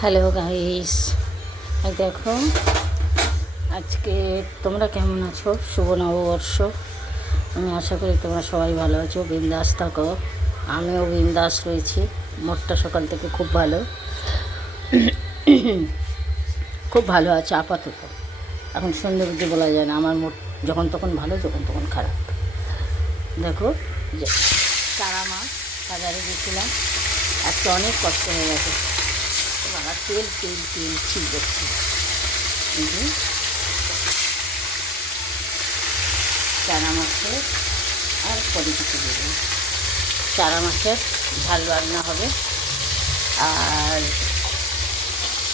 Hello guys, এই দেখো আজকে তোমরা কেমন আছো? শুভ নববর্ষ। আমি আশা করি তোমরা সবাই ভালো আছো, বিন্দাস থাকো। আমিও বিন্দাস রয়েছি। মোটটা সকাল থেকে খুব ভালো, খুব ভালো আছে আপাতত। এখন সন্ধ্যে বুঝে বলা যায় না আমার মোট যখন তখন ভালো, যখন তখন খারাপ। দেখো যে চারা মাছ বাজারে গেছিলাম, আজকে অনেক কষ্ট হয়ে গেছে। বাবা তেল তেল তেল ছিল দেখছি। চারা মাছের আর পরে কিছু দেবো। চারা মাছের ঝাল রান্না হবে। আর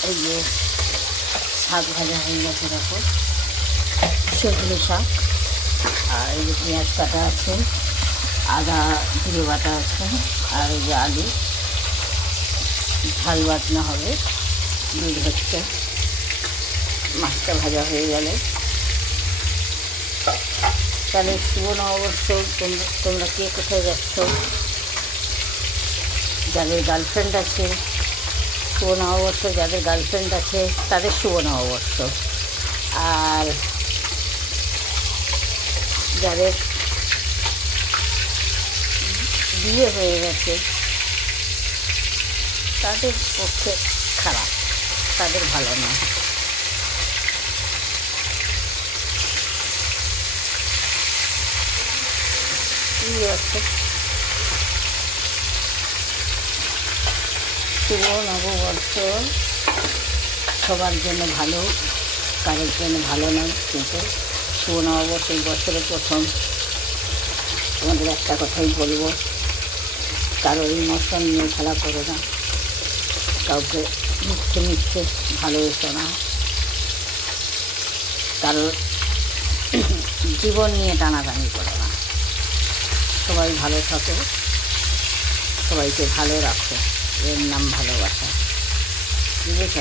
এই যে শাক ভাজা হয়ে গেছে, দেখো সেগুলো শাক। আর এই যে পেঁয়াজ কাটা আছে, আদা জিরে বাটা আছে, আর এই যে আলু ঝাল বাটনা হবে। দুধ হচ্ছে, মাছটা ভাজা হয়ে গেলে তাহলে শুভ নববর্ষ। তোমরা কে কোথায় যাচ্ছ? যাদের গার্লফ্রেন্ড আছে শুভ নববর্ষ, যাদের গার্লফ্রেন্ড আছে তাদের শুভ নববর্ষ। আর যাদের বিয়ে হয়ে গেছে তাদের পক্ষে খারাপ, তাদের ভালো না। কি হচ্ছে শুভ নববর্ষ সবার জন্য ভালো, কারোর জন্য ভালো নয়। কিন্তু শুভ নববর্ষ এই বছরের প্রথম। তোমাদের একটা কথাই বলবো, কারোর ইমোশন নিয়ে খেলা করো না, কাউকে মিথ্যে মিথ্যে ভালোবেসো না, কারোর জীবন নিয়ে টানাটানি করো না। সবাই ভালো থাকো, সবাইকে ভালো রাখো, এর নাম ভালোবাসা, বুঝেছ?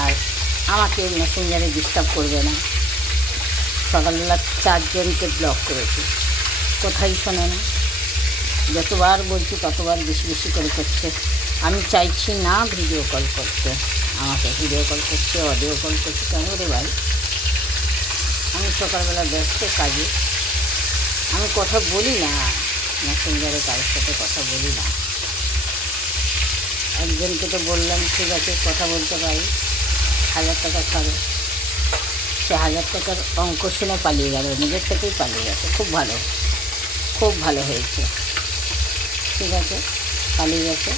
আর আমাকে মেসেঞ্জারে ডিস্টার্ব করবে না। সকালবেলা 4 জনকে ব্লক করেছি, কোথায় শোনে না। যতবার বলছি ততবার বেশি বেশি করে করছে। আমি চাইছি না ভিডিও কল করতে, আমাকে ভিডিও কল করছে, অডিও কল করছে। কেন রে ভাই? আমি সকালবেলা ব্যস্ত কাজে, আমি কথা বলি না মেসেঞ্জারে, কারোর সাথে কথা বলি না। একজনকে তো বললাম ঠিক আছে কথা বলতে পারি, 1000 টাকা ছাড়ো। সে 1000 টাকার অঙ্ক শুনে পালিয়ে গেল, নিজের থেকেই পালিয়ে গেছে। খুব ভালো, খুব ভালো হয়েছে, ঠিক আছে, পালিয়ে গেছে।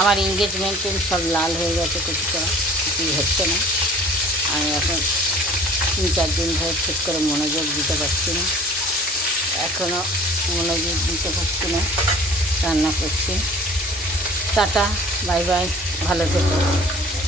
আমার এঙ্গেজমেন্ট সব লাল হয়ে গেছে, কিছু করা কিছুই হচ্ছে না। আমি এখন 3-4 দিন ধরে ঠিক করে মনোযোগ দিতে পারছি না, এখনও মনোযোগ দিতে পারছি না। রান্না করছি। টাটা, বাই বাই, ভালো থেকো।